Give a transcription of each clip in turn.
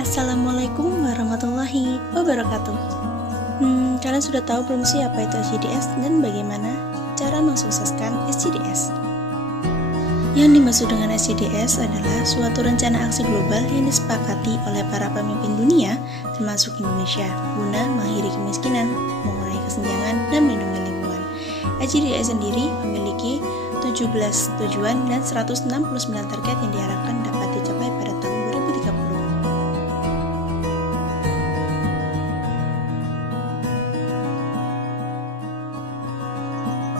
Assalamualaikum warahmatullahi wabarakatuh. Kalian sudah tahu belum sih apa itu SDGs dan bagaimana cara mensukseskan SDGs? Yang dimaksud dengan SDGs adalah suatu rencana aksi global yang disepakati oleh para pemimpin dunia, termasuk Indonesia, guna mengakhiri kemiskinan, mengurangi kesenjangan, dan melindungi lingkungan. SDGs sendiri memiliki 17 tujuan dan 169 target yang diharapkan dapat dicapai pada tahun 2030.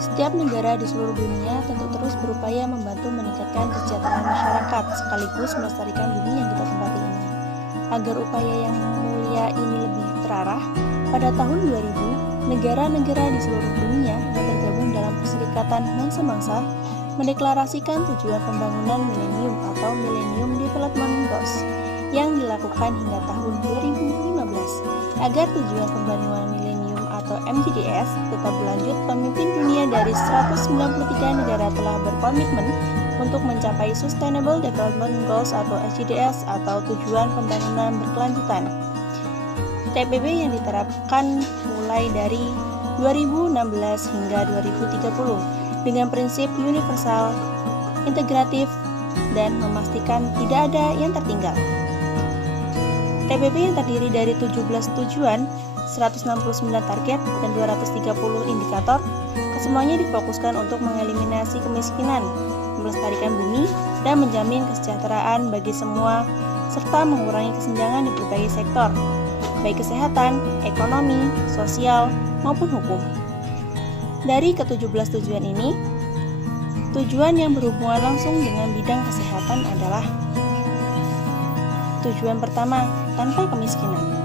Setiap negara di seluruh dunia tentu terus berupaya membantu meningkatkan kesejahteraan masyarakat sekaligus melestarikan bumi yang kita tempati ini. Agar upaya yang mulia ini lebih terarah, pada tahun 2000, negara-negara di seluruh dunia yang tergabung dalam Perserikatan Bangsa-Bangsa mendeklarasikan tujuan pembangunan milenium atau Millennium Development Goals yang dilakukan hingga tahun 2015. Agar tujuan pembangunan milenium atau MDGs tetap berlanjut, pemimpin dunia dari 193 negara telah berkomitmen untuk mencapai Sustainable Development Goals atau SDGs atau tujuan pembangunan berkelanjutan. TPB yang diterapkan mulai dari 2016 hingga 2030 dengan prinsip universal, integratif, dan memastikan tidak ada yang tertinggal. TPB yang terdiri dari 17 tujuan, 169 target, dan 230 indikator, kesemuanya difokuskan untuk mengeliminasi kemiskinan, melestarikan bumi, dan menjamin kesejahteraan bagi semua, serta mengurangi kesenjangan di berbagai sektor, baik kesehatan, ekonomi, sosial, maupun hukum. Dari ke-17 tujuan ini, tujuan yang berhubungan langsung dengan bidang kesehatan adalah tujuan pertama, tanpa kemiskinan.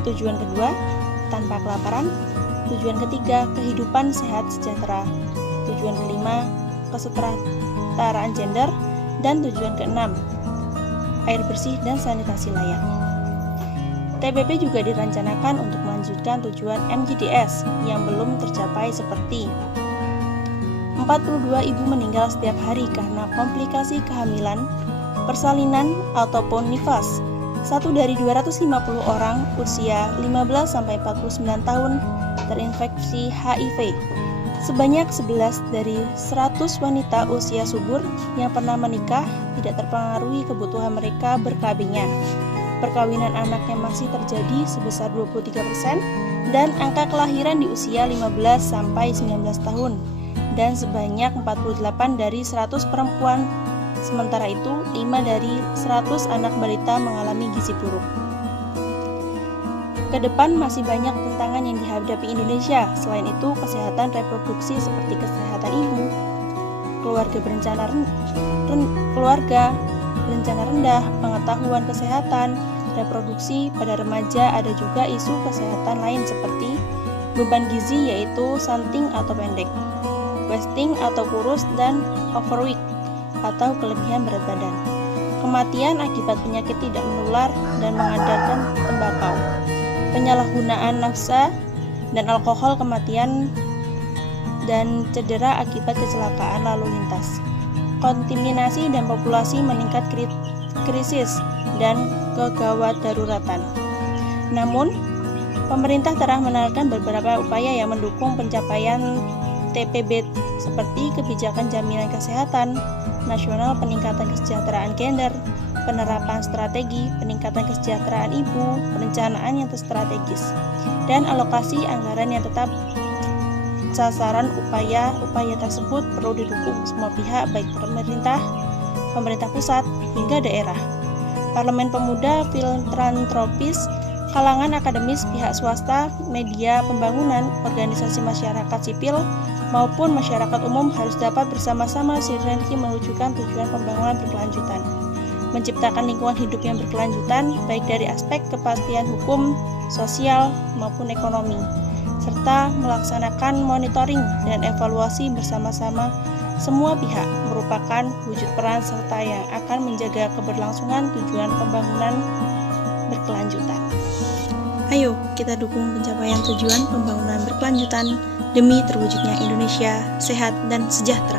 Tujuan kedua, tanpa kelaparan. Tujuan ketiga, kehidupan sehat sejahtera. Tujuan kelima, kesetaraan gender. Dan tujuan keenam, air bersih dan sanitasi layak. TPB juga direncanakan untuk melanjutkan tujuan MDGs yang belum tercapai seperti 42 ibu meninggal setiap hari karena komplikasi kehamilan, persalinan, ataupun nifas. 1 dari 250 orang usia 15-49 tahun terinfeksi HIV. Sebanyak 11 dari 100 wanita usia subur yang pernah menikah tidak terpengaruhi kebutuhan mereka berKB-nya. Perkawinan anak yang masih terjadi sebesar 23% dan angka kelahiran di usia 15-19 tahun dan sebanyak 48 dari 100 perempuan. Sementara itu, 5 dari 100 anak balita mengalami gizi buruk. Kedepan masih banyak tantangan yang dihadapi Indonesia. Selain itu, kesehatan reproduksi seperti kesehatan ibu, keluarga berencana rendah, pengetahuan kesehatan reproduksi pada remaja, ada juga isu kesehatan lain seperti beban gizi yaitu stunting atau pendek, wasting atau kurus, dan overweight atau kelebihan berat badan. Kematian akibat penyakit tidak menular dan mengandalkan tembakau. Penyalahgunaan nafsa dan alkohol, kematian dan cedera akibat kecelakaan lalu lintas. Kontaminasi dan populasi meningkat krisis dan kegawat daruratan. Namun, pemerintah telah menawarkan beberapa upaya yang mendukung pencapaian TPB seperti kebijakan jaminan kesehatan nasional, peningkatan kesejahteraan gender, penerapan strategi peningkatan kesejahteraan ibu, perencanaan yang terstrategis, dan alokasi anggaran yang tetap sasaran. Upaya tersebut perlu didukung semua pihak, baik pemerintah pusat hingga daerah, parlemen pemuda, filantropis, kalangan akademis, pihak swasta, media pembangunan, organisasi masyarakat sipil, maupun masyarakat umum harus dapat bersama-sama sinergi mewujudkan tujuan pembangunan berkelanjutan, menciptakan lingkungan hidup yang berkelanjutan, baik dari aspek kepastian hukum, sosial, maupun ekonomi, serta melaksanakan monitoring dan evaluasi bersama-sama semua pihak merupakan wujud peran serta yang akan menjaga keberlangsungan tujuan pembangunan berkelanjutan. Ayo kita dukung pencapaian tujuan pembangunan berkelanjutan demi terwujudnya Indonesia sehat dan sejahtera.